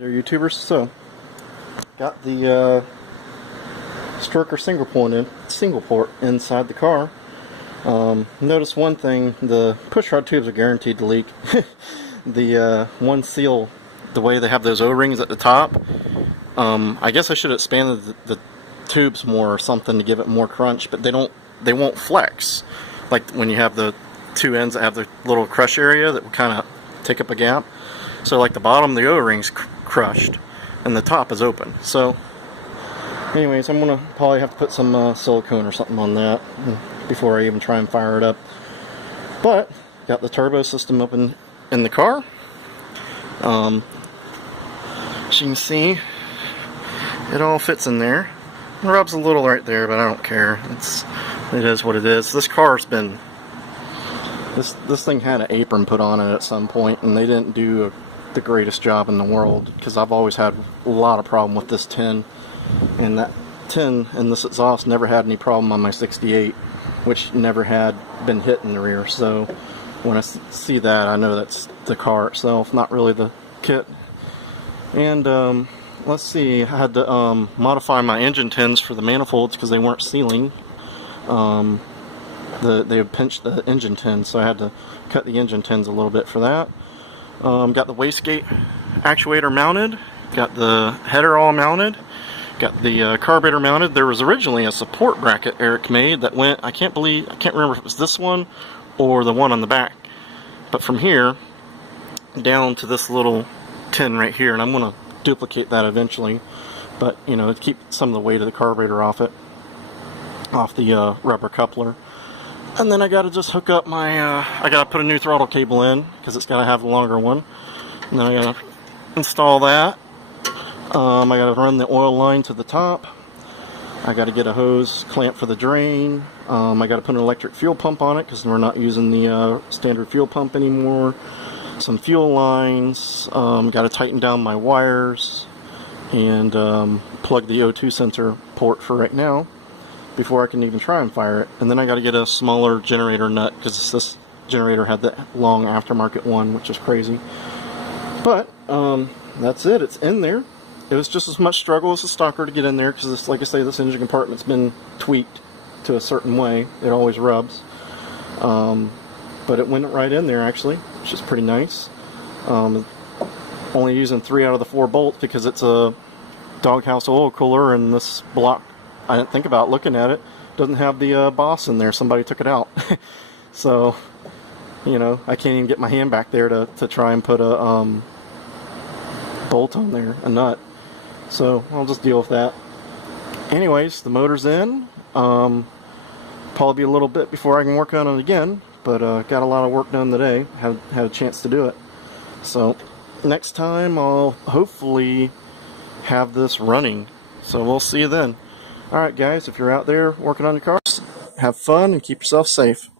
There, YouTubers. So, got the stroker single port inside the car. Notice one thing: the pushrod tubes are guaranteed to leak. The one seal, the way they have those O-rings at the top. I guess I should have expanded the tubes more or something to give it more crunch, but they won't flex. Like when you have the two ends that have the little crush area that will kind of take up a gap. So like the bottom, the O-ring's crushed, and the top is open. So, anyways, I'm gonna probably have to put some silicone or something on that before I even try and fire it up. But got the turbo system open in the car. As you can see, it all fits in there. It rubs a little right there, but I don't care. It is what it is. This car's been. This thing had an apron put on it at some point, and they didn't do the greatest job in the world, because I've always had a lot of problem with this tin, and that tin and this exhaust never had any problem on my 68, which never had been hit in the rear. So when I see that, I know that's the car itself, not really the kit. And let's see, I had to modify my engine tins for the manifolds because they weren't sealing. They had pinched the engine tins, so I had to cut the engine tins a little bit for that. Got the wastegate actuator mounted, got the header all mounted, got the carburetor mounted. There was originally a support bracket Eric made that went, I can't remember if it was this one or the one on the back, but from here down to this little tin right here, and I'm going to duplicate that eventually, but you know, to keep some of the weight of the carburetor off the rubber coupler. And then I gotta just hook up my, I gotta put a new throttle cable in, because it's gotta have a longer one. And then I gotta install that. I gotta run the oil line to the top. I gotta get a hose clamp for the drain. I gotta put an electric fuel pump on it, because we're not using the standard fuel pump anymore. Some fuel lines. Gotta tighten down my wires. And plug the O2 sensor port for right now, before I can even try and fire it. And then I got to get a smaller generator nut, because this generator had the long aftermarket one, which is crazy. But that's it. It's in there. It was just as much struggle as the stalker to get in there, because like I say, this engine compartment's been tweaked to a certain way. It always rubs. But it went right in there actually, which is pretty nice. Only using 3 out of the 4 bolts because it's a doghouse oil cooler, and this block, I didn't think about looking at it, doesn't have the boss in there. Somebody took it out. So, you know, I can't even get my hand back there to try and put a bolt on there, a nut. So I'll just deal with that. Anyways, the motor's in. Probably be a little bit before I can work on it again, but got a lot of work done today. Had a chance to do it. So next time I'll hopefully have this running. So we'll see you then. Alright guys, if you're out there working on your cars, have fun and keep yourself safe.